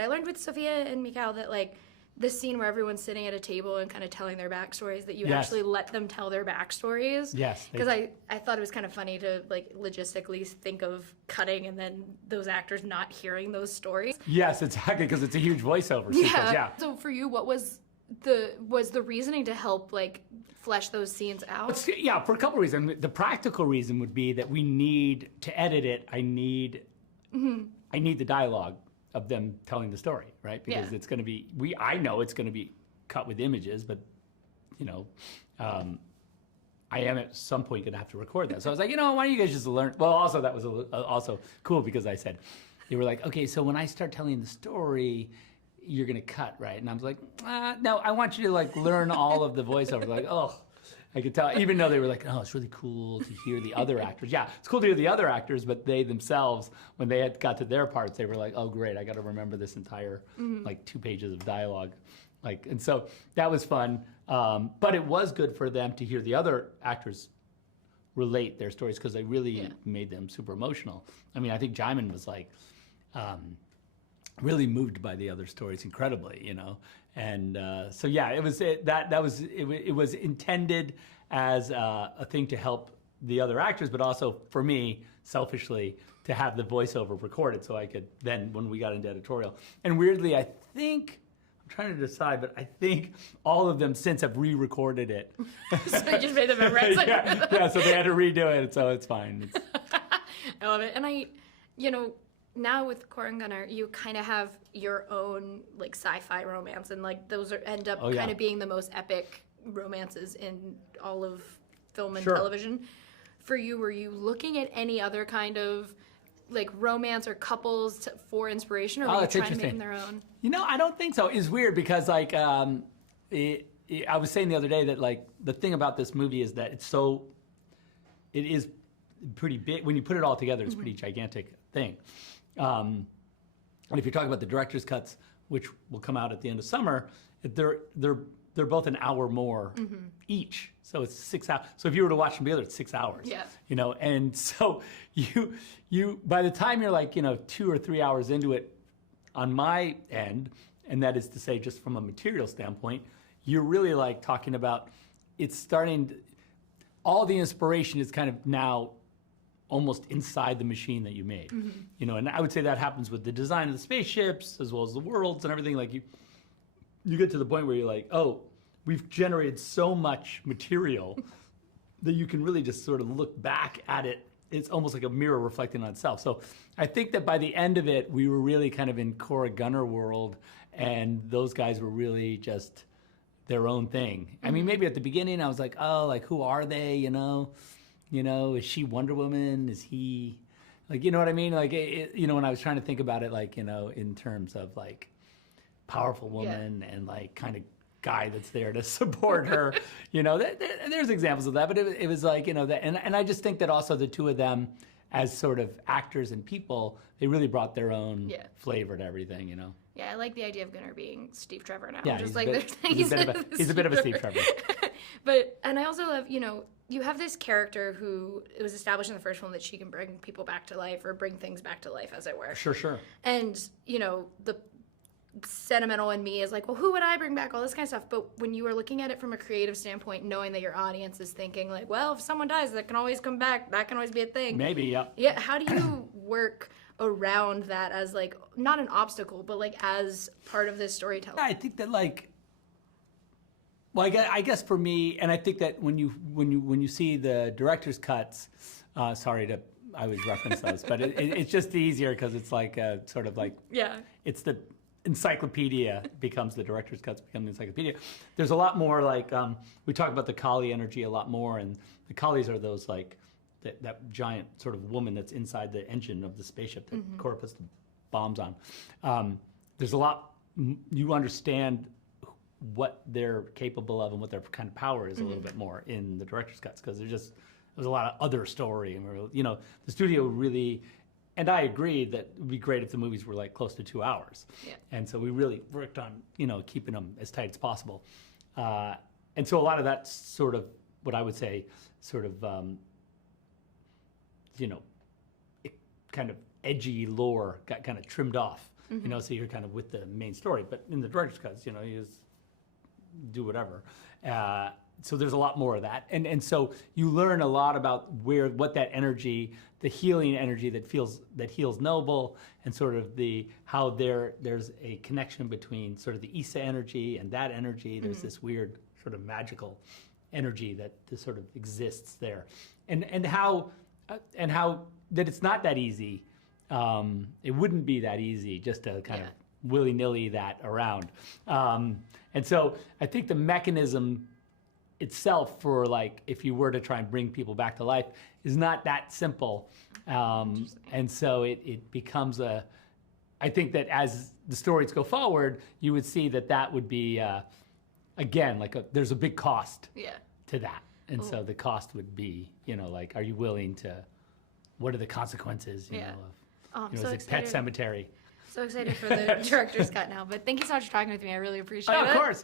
I learned with Sophia and Mikhail that like the scene where everyone's sitting at a table and kind of telling their backstories, that you actually let them tell their backstories. Yes. Because I thought it was kind of funny to like logistically think of cutting and then those actors not hearing those stories. Yes, exactly, because it's a huge voiceover sequence. Yeah. So for you, what was the reasoning to help like flesh those scenes out? Yeah, for a couple of reasons. The practical reason would be that we need to edit it. I need the dialogue of them telling the story, right? Because it's going to be, I know it's going to be cut with images, but, you know, I am at some point going to have to record that. So I was like, you know, why don't you guys just learn? Well, also that was also cool because I said, they were like, okay, so when I start telling the story, you're going to cut, right? And I was like, no, I want you to like learn all of the voiceover. Like, oh, I could tell, even though they were like, oh, it's really cool to hear the other actors. Yeah, it's cool to hear the other actors, but they themselves, when they had got to their parts, they were like, oh, great, I got to remember this entire, like, 2 pages of dialogue. Like, and so that was fun. But it was good for them to hear the other actors relate their stories because they really made them super emotional. I mean, I think Jaimin was like, really moved by the other stories incredibly, you know. And so yeah, it was intended as a thing to help the other actors, but also for me, selfishly, to have the voiceover recorded so I could then, when we got into editorial. And weirdly, I think, I'm trying to decide, but I think all of them since have re-recorded it. So you just made them memorize it. yeah, so they had to redo it, so it's fine. I love it. And you know, now with Corin Gunnar, you kind of have your own like sci-fi romance, and like those end up kind of being the most epic romances in all of film and television. For you, were you looking at any other kind of like romance or couples for inspiration, or were you trying to make them their own? You know, I don't think so. It's weird because like I was saying the other day that like the thing about this movie is that it is pretty big. When you put it all together, it's a pretty gigantic thing. And if you're talking about the director's cuts, which will come out at the end of summer, they're both an hour more each. So it's 6 hours. So if you were to watch them together, it's 6 hours. Yeah. You know, and so you by the time you're like, you know, 2 or 3 hours into it on my end, and that is to say just from a material standpoint, you're really like talking about all the inspiration is kind of now almost inside the machine that you made, you know, and I would say that happens with the design of the spaceships as well as the worlds and everything. Like you get to the point where you're like, oh, we've generated so much material that you can really just sort of look back at it. It's almost like a mirror reflecting on itself. So I think that by the end of it, we were really kind of in Corin Gunnar world, and those guys were really just their own thing. I mean, maybe at the beginning I was like, oh, like who are they, you know? You know, is she Wonder Woman? Is he, like, you know what I mean? Like, you know, when I was trying to think about it, like, you know, in terms of like powerful woman and like kind of guy that's there to support her, you know, there's examples of that, but it was like, you know, that, and I just think that also the two of them as sort of actors and people, they really brought their own flavor to everything, you know? Yeah, I like the idea of Gunnar being Steve Trevor now. Yeah, just he's a bit of a Steve Trevor. But, and I also love, you know, you have this character who it was established in the first film that she can bring people back to life, or bring things back to life, as it were. Sure. And, you know, the sentimental in me is like, well, who would I bring back? All this kind of stuff. But when you are looking at it from a creative standpoint, knowing that your audience is thinking like, well, if someone dies, that can always come back. That can always be a thing. Maybe, yeah. Yeah, how do you work around that as like, not an obstacle, but like as part of this storytelling? I think that like, well, I guess for me, and I think that when you see the director's cuts, I always reference those, but it's just easier because it's like sort of like, it's the encyclopedia becomes the director's cuts become the encyclopedia. There's a lot more like, we talk about the Kali energy a lot more, and the Kalis are those like, that giant sort of woman that's inside the engine of the spaceship that Cora puts the bombs on. There's a lot, you understand what they're capable of and what their kind of power is a little bit more in the director's cuts, because there's a lot of other story, and you know, the studio really, and I agreed that it would be great if the movies were like close to 2 hours. Yeah. And so we really worked on, you know, keeping them as tight as possible. And so a lot of that sort of, what I would say, sort of, you know, kind of edgy lore got kind of trimmed off you know, so you're kind of with the main story. But in the director's cuts, you know, you just do whatever. So there's a lot more of that. And so you learn a lot about what that energy, the healing energy that heals Noble, and sort of how there's a connection between sort of the Issa energy and that energy. There's this weird sort of magical energy that sort of exists there. And how that it's not that easy. It wouldn't be that easy just to kind of willy-nilly that around. And so I think the mechanism itself for, like, if you were to try and bring people back to life is not that simple. And so it becomes I think that as the stories go forward, you would see that would be, again, like there's a big cost to that. And so the cost would be, you know, like, are you willing to, what are the consequences, you know, of, you know, it's like Pet Cemetery. So excited for the director's cut now. But thank you so much for talking with me. I really appreciate it. Of course.